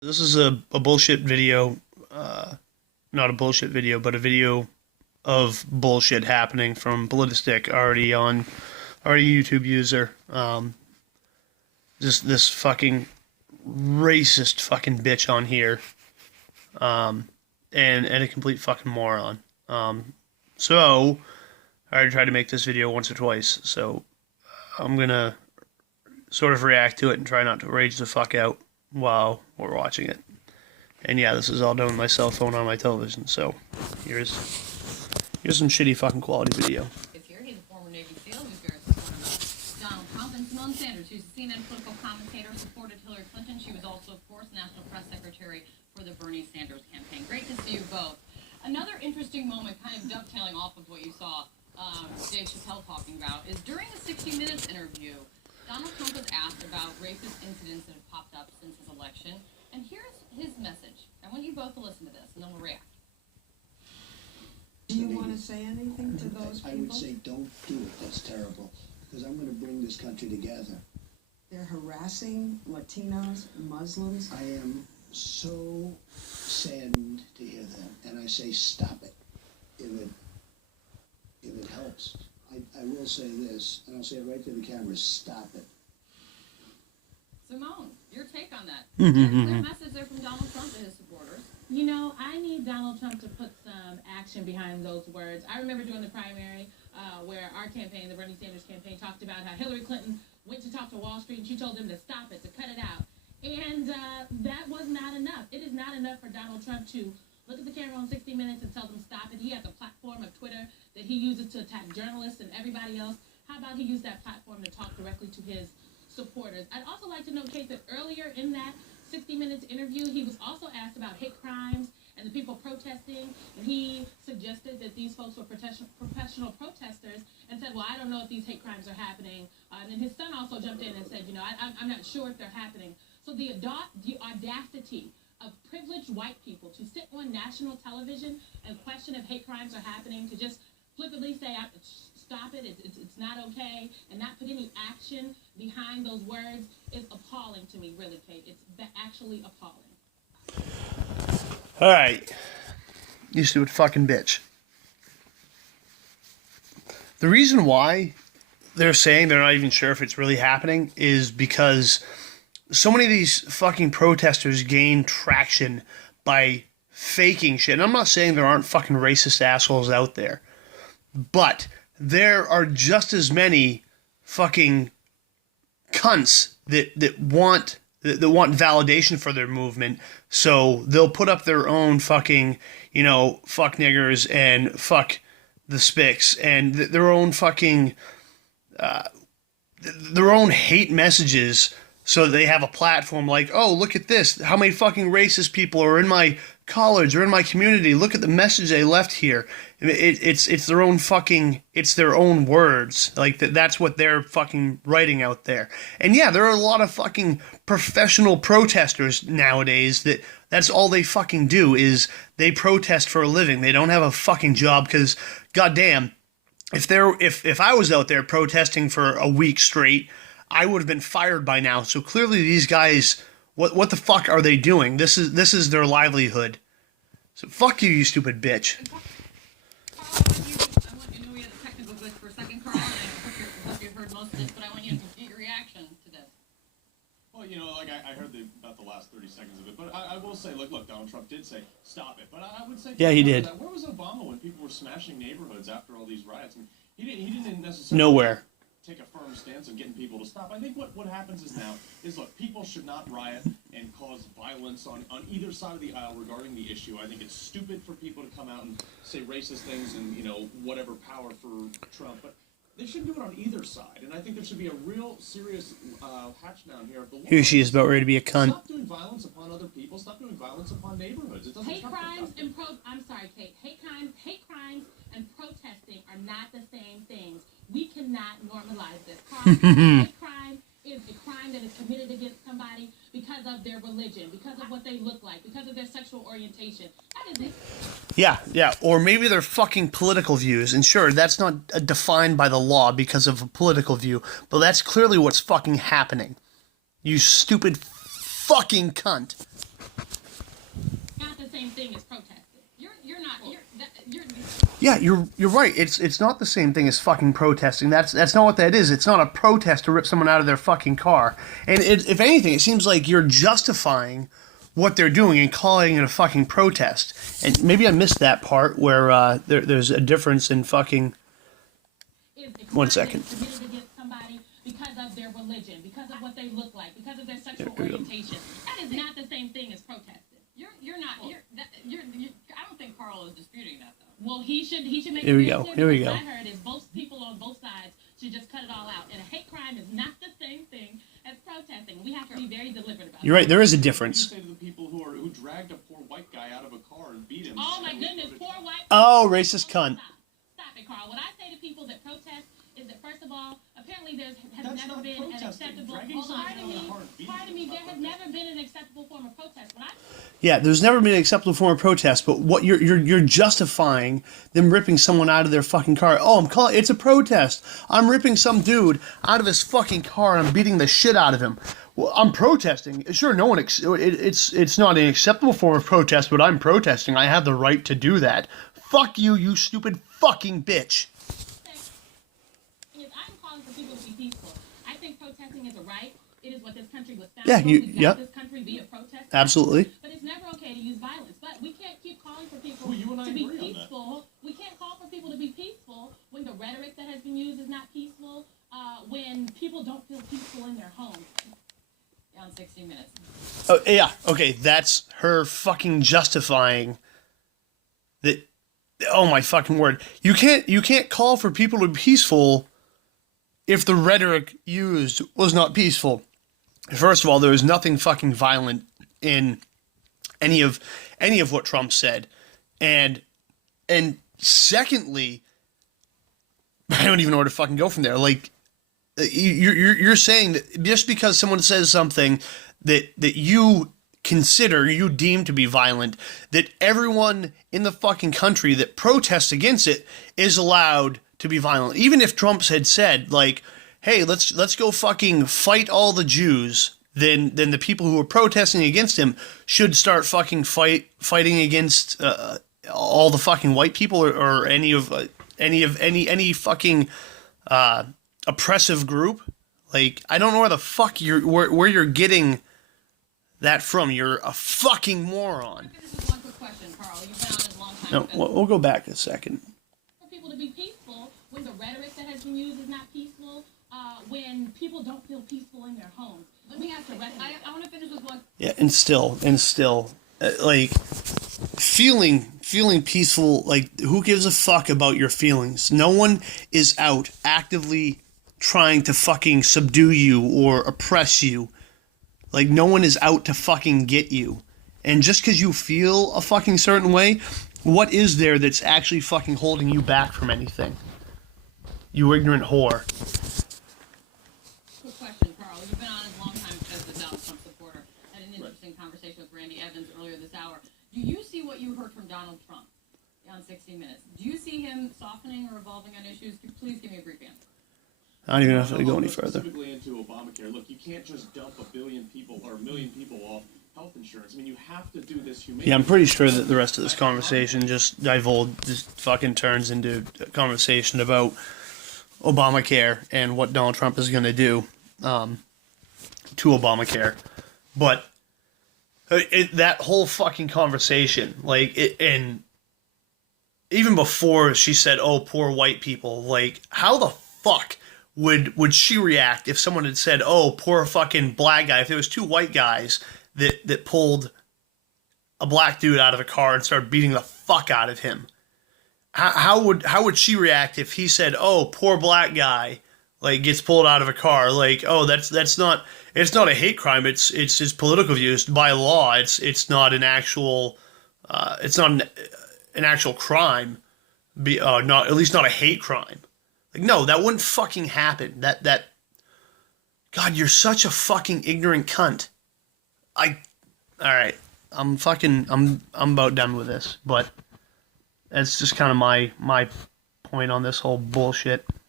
This is a bullshit video. Not a bullshit video, but a video of bullshit happening from Politistick, already YouTube user. Just this fucking racist fucking bitch on here. And a complete fucking moron. So I already tried to make this video once or twice, so I'm gonna sort of react to it and try not to rage the fuck out while we're watching it. And yeah, this is all done with my cell phone on my television, so here's some shitty fucking quality video. Here, he's a former Navy SEAL who's very supportive of Donald Trump, and Symone Sanders, who's a CNN political commentator, supported Hillary Clinton. She was also, of course, National Press Secretary for the Bernie Sanders campaign. Great to see you both. Another interesting moment, kind of dovetailing off of what you saw Dave Chappelle talking about, is during the 60 Minutes interview, Donald Trump was asked about racist incidents that have popped up since his election, and here's his message. I want you both to listen to this, and then we'll react. Do you want to say anything to those people? I would say don't do it. That's terrible. Because I'm going to bring this country together. They're harassing Latinos, Muslims. I am so saddened to hear that. And I say stop it. If it helps. I will say this, and I'll say it right to the camera, stop it. Symone, your take on that. Clear message there from Donald Trump to his supporters. You know, I need Donald Trump to put some action behind those words. I remember during the primary where our campaign, the Bernie Sanders campaign, talked about how Hillary Clinton went to talk to Wall Street and she told them to stop it, to cut it out. And that was not enough. It is not enough for Donald Trump to look at the camera on 60 Minutes and tell them stop it. He has a platform of Twitter that he uses to attack journalists and everybody else. How about he use that platform to talk directly to his supporters? I'd also like to note, Kate, that earlier in that 60 Minutes interview, he was also asked about hate crimes and the people protesting, and he suggested that these folks were professional protesters and said, well, I don't know if these hate crimes are happening. And then his son also jumped in and said, you know, I'm not sure if they're happening. So the audacity of privileged white people to sit on national television and question if hate crimes are happening, to just flippantly say, stop it, it's not okay, and not put any action behind those words is appalling to me, really, Kate. It's actually appalling. Alright. You stupid fucking bitch. The reason why they're saying they're not even sure if it's really happening is because so many of these fucking protesters gain traction by faking shit. And I'm not saying there aren't fucking racist assholes out there, but there are just as many fucking cunts that want validation for their movement, so they'll put up their own fucking, you know, fuck niggers and fuck the spics and their own fucking their own hate messages, so they have a platform like, oh, look at this, how many fucking racist people are in my college or in my community, look at the message they left here. It's their own fucking, it's their own words, like that's what they're fucking writing out there. And yeah, there are a lot of fucking professional protesters nowadays that's all they fucking do, is they protest for a living. They don't have a fucking job, because goddamn, if I was out there protesting for a week straight, I would have been fired by now. So clearly these guys, what the fuck are they doing? This is their livelihood. So fuck you, you stupid bitch. Carl, I want you to know we had a technical glitch for a second, Carl, and I hope you heard most of this, but I want you to get your reaction to this. Well, you know, like I heard about the last 30 seconds of it, but I will say, look, Donald Trump did say, stop it. But I would say, yeah, he did. Where was Obama when people were smashing neighborhoods after all these riots? I mean, he didn't necessarily Nowhere. take a firm stance on getting people to stop. I think what happens is look, people should not riot and cause violence on either side of the aisle regarding the issue. I think it's stupid for people to come out and say racist things and, you know, whatever power for Trump, but they shouldn't do it on either side. And I think there should be a real serious hatch down here of the law. Here she is, about ready to be a cunt. Stop doing violence upon other people. Stop doing violence upon neighborhoods. It doesn't Hate crimes and I'm sorry, Kate. Hate crimes and protesting are not the same things. We cannot normalize this. Hate crime is a crime that is committed against somebody because of their religion, because of what they look like, because of their sexual orientation. That is it. Yeah, or maybe their fucking political views. And sure, that's not defined by the law because of a political view, but that's clearly what's fucking happening. You stupid fucking cunt. same thing as protesting. You're not. You're. Yeah, you're right. It's not the same thing as fucking protesting. That's not what that is. It's not a protest to rip someone out of their fucking car. And if anything, it seems like you're justifying what they're doing and calling it a fucking protest. And maybe I missed that part where there's a difference in fucking. One second. Committed against somebody because of their religion, because of what they look like, because of their sexual There we go. orientation. That is not the same thing as protesting. You're not. I don't think Carl is disputing that though. Well, he should make. Here we it go. clear Here we because go. What I heard is both people on both sides should just cut it all out. And a hate crime is not the same thing as protesting. We have to be very deliberate about it. You're right. There is a What do you difference. say to the people who dragged a poor white guy out of a car and beat him? Oh my goodness, poor white. Oh, racist cunt. Stop it, Carl. What I say to people that protest is that first of all, apparently has That's never not been an protesting. acceptable. Dragging Hold on, someone out of a car and beating pardon them me. is There not has never been an acceptable form of protest. What I Yeah, there's never been an acceptable form of protest, but what you're justifying them ripping someone out of their fucking car. Oh, it's a protest. I'm ripping some dude out of his fucking car and I'm beating the shit out of him. Well, I'm protesting. Sure, no one it's not an acceptable form of protest, but I'm protesting. I have the right to do that. Fuck you, you stupid fucking bitch. is, I'm calling for people to be peaceful. I think protesting is a right. It is what this country was founded Yeah, on. you- We got yeah. this country via protest. Absolutely. But it's never okay to use violence. But we can't keep calling for people Well, you and I to be agree on that. peaceful. We can't call for people to be peaceful when the rhetoric that has been used is not peaceful. When people don't feel peaceful in their homes. On 60 Minutes. Oh, yeah, okay, that's her fucking justifying that. Oh my fucking word! You can't call for people to be peaceful if the rhetoric used was not peaceful. First of all, there was nothing fucking violent in any of what Trump said, and secondly, I don't even know where to fucking go from there. Like, you're saying that just because someone says something that you deem to be violent, that everyone in the fucking country that protests against it is allowed to be violent. Even if Trump had said, like, hey, let's go fucking fight all the Jews, then the people who are protesting against him should start fucking fighting against all the fucking white people or any fucking oppressive group. Like, I don't know where the fuck where you're getting that from. You're a fucking moron. This is one quick question, Carl. You've been on this a long time. No, we'll go back a second. For people to be peaceful when the rhetoric that has been used is not peaceful. When people don't feel peaceful in their homes. Let me ask you. I want to finish with one. Yeah, and still, like, feeling peaceful. Like, who gives a fuck about your feelings? No one is out actively trying to fucking subdue you or oppress you. Like, no one is out to fucking get you. And just because you feel a fucking certain way, what is there that's actually fucking holding you back from anything? You ignorant whore. Quick question, Carl. You've been on as a long time as the Donald Trump supporter. Had an interesting conversation with Randy Evans earlier this hour. Do you see what you heard from Donald Trump on 60 Minutes? Do you see him softening or evolving on issues? Please give me a brief answer. I don't even have to I'll go any further. Specifically into Obamacare. Look, you can't just dump a million people off health insurance. I mean, you have to do this humanely. Yeah, I'm pretty sure that the rest of this conversation just fucking turns into a conversation about Obamacare and what Donald Trump is going to do to Obamacare. But that whole fucking conversation, and even before she said, "Oh, poor white people," like, how the fuck would she react if someone had said, "Oh, poor fucking black guy"? If there was two white guys that pulled a black dude out of a car and started beating the fuck out of him, how would she react if he said, "Oh, poor black guy," like, gets pulled out of a car? Like, oh, it's not a hate crime. It's his political views. By law, it's not an actual an actual crime. Not, at least not a hate crime. Like, no, that wouldn't fucking happen. That God, you're such a fucking ignorant cunt. Alright. I'm about done with this, but that's just kind of my point on this whole bullshit.